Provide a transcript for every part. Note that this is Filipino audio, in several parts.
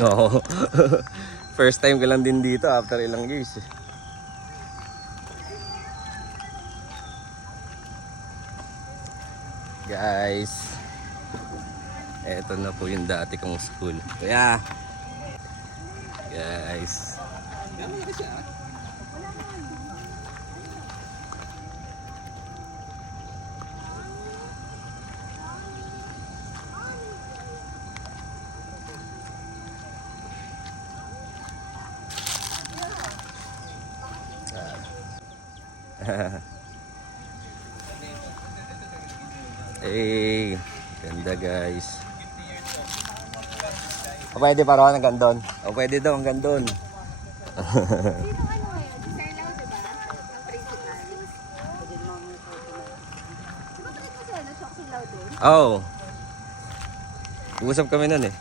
Oo. First time ko lang din dito after ilang years. Guys, eto na po yung dati kong school. Kuya! Guys. Hey, ganda guys. O pwede pa ron hanggang doon? O pwede daw hanggang doon? Sino ano ngayon? Si Sir Lau, diba? Ang principal. Di ba palit mo si ano? Chok si Lau din? Oo. Usap kami nun eh.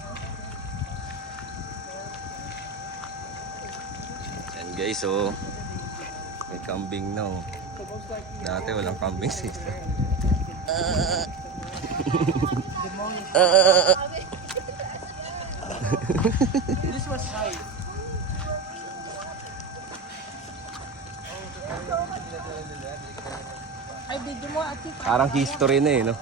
Yan guys, so may kambing na oh. Dati walang kambing dito. This was high. Ay, video mo at Parang history na eh, no?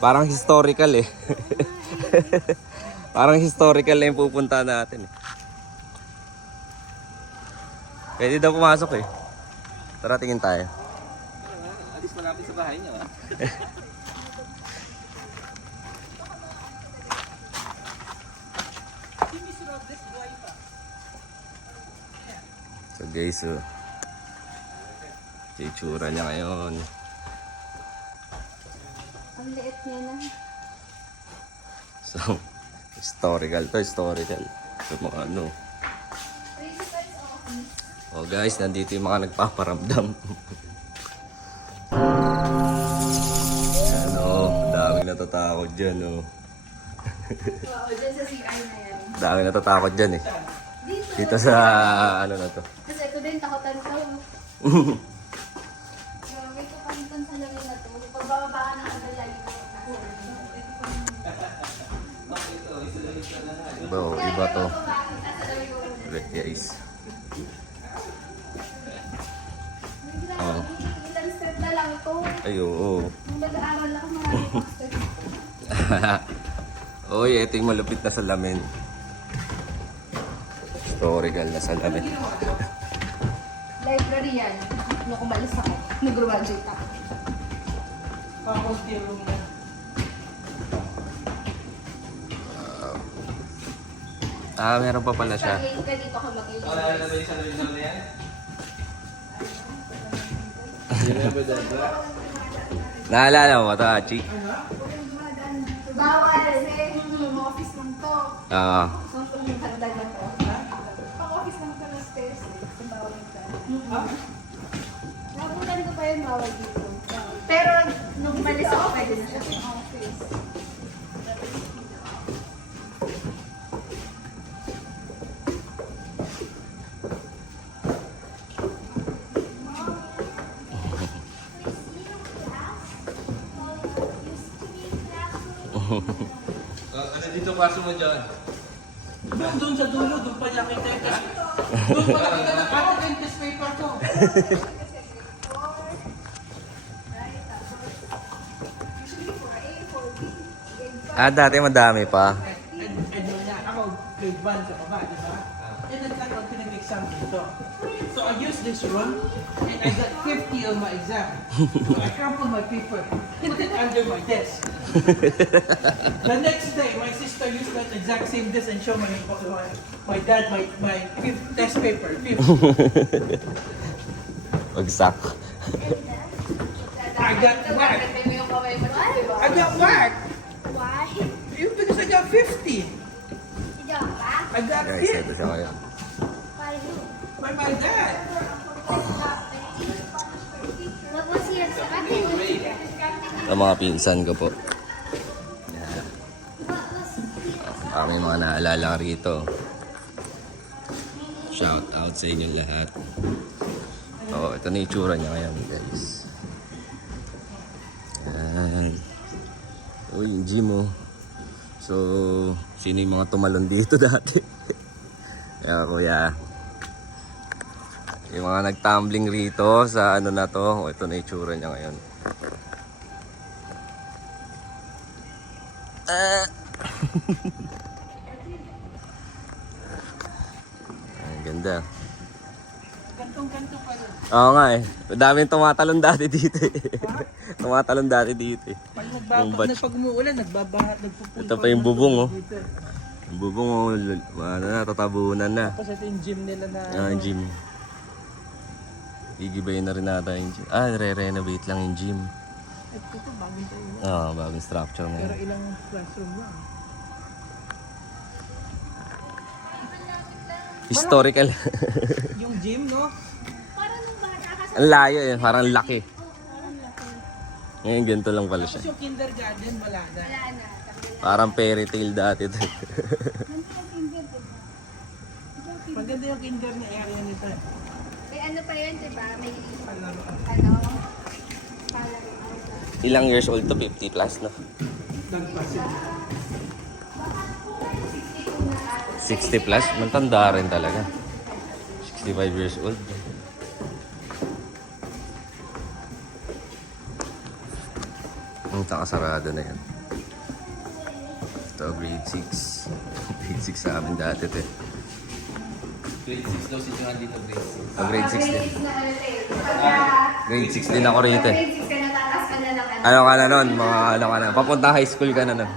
Parang historical eh. Parang historical na yung pupunta natin eh. Pwede daw pumasok eh. Tara, tingin tayo. alis malapit sa bahay niyo, ha? So guys, so ito yung tsura niya ngayon. Ang liit niya na. So, historical to, historical. So mga ano. Oh guys, nandito yung mga nagpaparamdam. Yan oh, daming natatakot dyan oh. Oo, dyan sa CI na yan. Daming natatakot dyan eh. Dito sa ano na to. Kasi ito din, takotan ko. May kapalitan sa langit na to. Pagbababa ka ng andalali ko. Iba to. Ulit guys. Oh. Ilang step na lang to. Ay oo. Nung nag-aaral ako, marami pang step. Oy, ito yung malupit na salamin. Historical na salamin. Library yan. Nung kumalis ako, nag-graduate ako. Faculty room na. Meron pa pala siya. Pag-aid ka dito ka mag-aid. Wala na ba yung salamin na yan? Naalala mo ito, Achi? Bawal kasi yung office lang to. Oo. So, yung handa na to. Ang office lang to na stairs eh. So, bawal ka. Nabutan ko pa yung bawal dito. Pero, nung umalis ako, pwede na siya sa office. Ano dito kaso mo dyan? Doon sa dulo, doon pa niya kita yung test. Doon pa nakita ng ate yung test paper ko. Dati madami pa. And yun nga, ako grade 1 sa baba, di ba? And nagkakaroon pinag-exam dito. So I used this room and I got 50 on my exam. So I crumpled my paper, put it under my desk. The next day, my sister used that exact same desk and showed my dad my fifth test paper. Fifth. Bagsak. I got whacked. I got whacked. Why? Because I got 50. You got back? I got Guys, hit ito siya ngayon. Why you? by my dad. What was he expecting? Ang mga pinsan ko po. Yan. May mga naalala rito. Shout out sa inyong lahat. Oh, ito na yung itsura niya ngayon, guys. Yan. Uy, yung gym oh. So, sino yung mga tumalon dito dati? Kaya kuya. Yung mga nagtumbling rito sa ano na to. O, ito na itsura niya ngayon. Ang ganda. Gantong-ganto pa yun. Oo nga eh. Daming tumatalon dati dito eh. Tumatalon dati dito eh. Yung batch. Pag umuulan, nagpupulpa. Ito pa yung bubong oh. Dito. Yung bubong oh, ano na, tatabunan na. Tapos ito yung gym nila na... Ah, gym. Igibayin na rin nata yung gym. Ah, re-renovate lang yung gym. Ito bagong tayo na. Ah, bagong structure na Pero yun. ilang classroom na. Historical. Yung gym, no? Parang nung bata kasi. Ang layo eh, parang laki. Ngayon ganito lang pala Tapos siya. yung kindergarten, wala na. Wala na. Parang fairy tale dati to. Maganda yung kinder na area nito. May ano pa yun, diba? May Palaruan. ano, palaro. Ilang years old to? 50 plus na. Nagpasin. 60 plus? Matanda rin talaga. 65 years old. Ang takasarado na yan. Ito, grade 6. Grade 6 sa amin dati ito eh. Grade 6 daw si Johan dito, grade 6. Oh, grade 6 din. Grade 6 na ano eh. Pagka, Grade 6 din ako rito eh. grade 6 ka natakas ka na lang. Ano ka na nun? Mga ano ka na. Papunta high school ka na nun.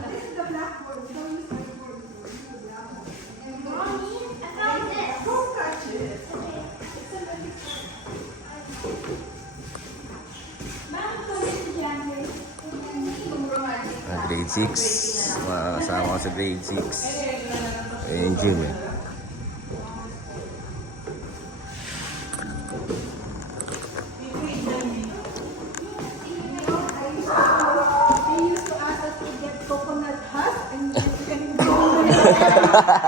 Grade 6. Kasama ko sa grade 6. Ayun yung gym eh. They used to ask us to get coconut husk and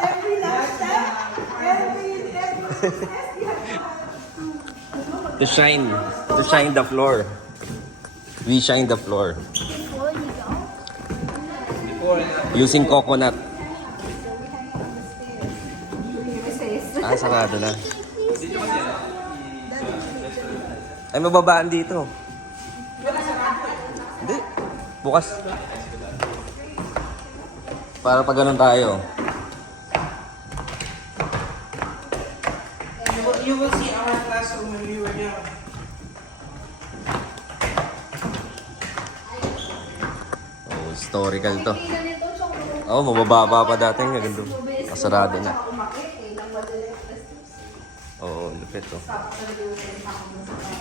every lunchtime, every recess, we have To shine the floor. We shine the floor. Before you go, Before and after. Using coconut. recess. Ah, sarado na. Dito kasi ano? Ay, mababaan dito. Hindi. Bukas. Para pag ganun tayo. You will see our classroom when we were young. Oh, historical to. Oh, mabababa pa dati. Ganito. Masarado na. Oo, lupit to.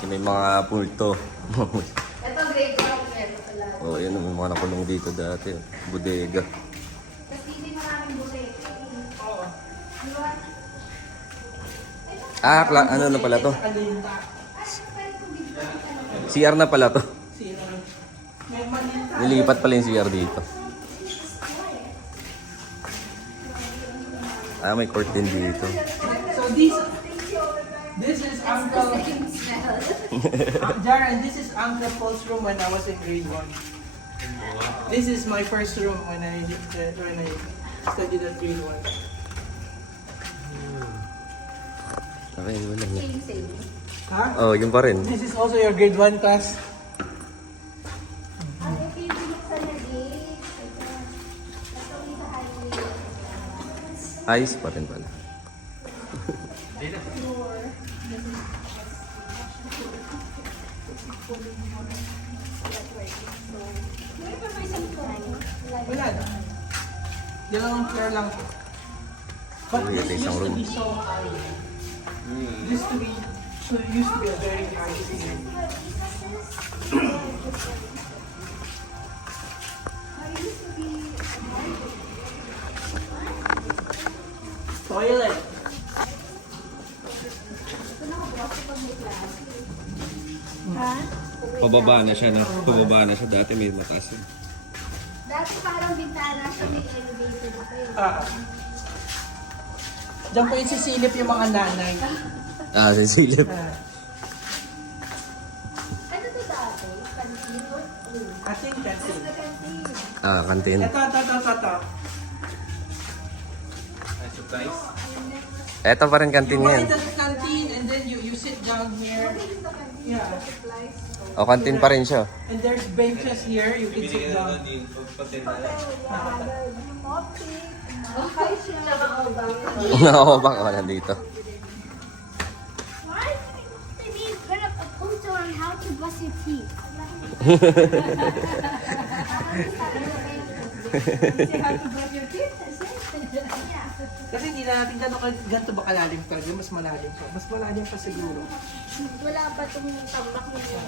May mga pulto. Ito grade 1 meron pala. Oh, yun. May mga nakulong dito dati. Bodega. Kasi hindi maraming bulit. Di ba? Ah, ano na pala to? Kalinta. CR na pala to. Sino? May manita. Nilipat pala yung CR dito. Ah, may curtain dito. So this is Uncle Jaren, this is Uncle Paul's room when I was in grade 1. This is my first room when I studied at grade 1. Okay, wala na. Same. Huh? Oh, yun pa rin. This is also your grade 1 class. Ang ito yung binuksan na gate. Ito yung sa highway. Ayos pa rin pala. Wala na. Dalawang floor lang. But Oh, this ito used isang to room. be so high. Used to be a very high ceiling. Toilet. Pababa na siya, no? Pababa na siya. Dati may mataas yun. Dati parang bintana siya may elevator pa yun. Diyan po isisilip yung mga nanay. Ah, sisilip. Ano to dati? Kantin? I think that's it. Kantin. Ah, kantin. Ito. size. Eto pa rin kantin You buy yan. the canteen and then you sit down here. Yeah. O, kantin pa rin siya. And there's benches here. You can sit down. din. Pagpasenda lang. Nakakabak ako nandito. Why did they put up a poster on how to brush your teeth? Kasi hindi na natin ganito ba kalalim talaga. Mas malalim pa. Mas malalim pa siguro. Wala pa itong tambak niyo.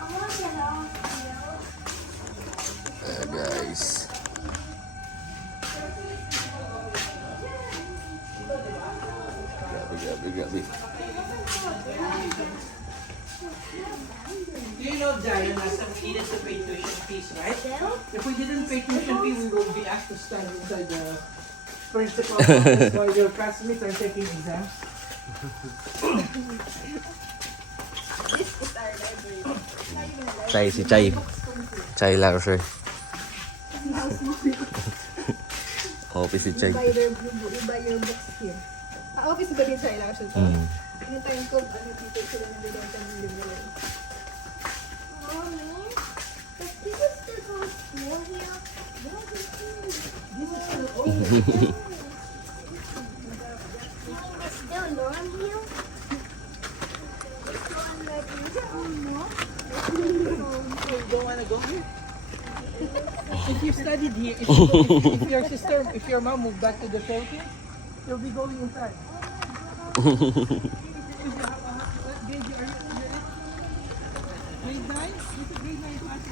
Ako siya lang. Guys. Grabe. Do you know, Diane, last time we needed to pay tuition fees, right? If we didn't pay tuition fee, we will be asked to stand inside the principal's office while your classmates are taking exams. Chai, si Chai. Chai lang sir. Office si Chai. You buy your books here. Office ba din sa ilang siya? Ano tayong kung ano dito sila nabibenta ng libro. Mommy, does people still go to school here? They still learn here? You don't want to go here? If you studied here, if your mom moved back to the Philippines, you'll be going inside. Grade 9? Grade 9 class.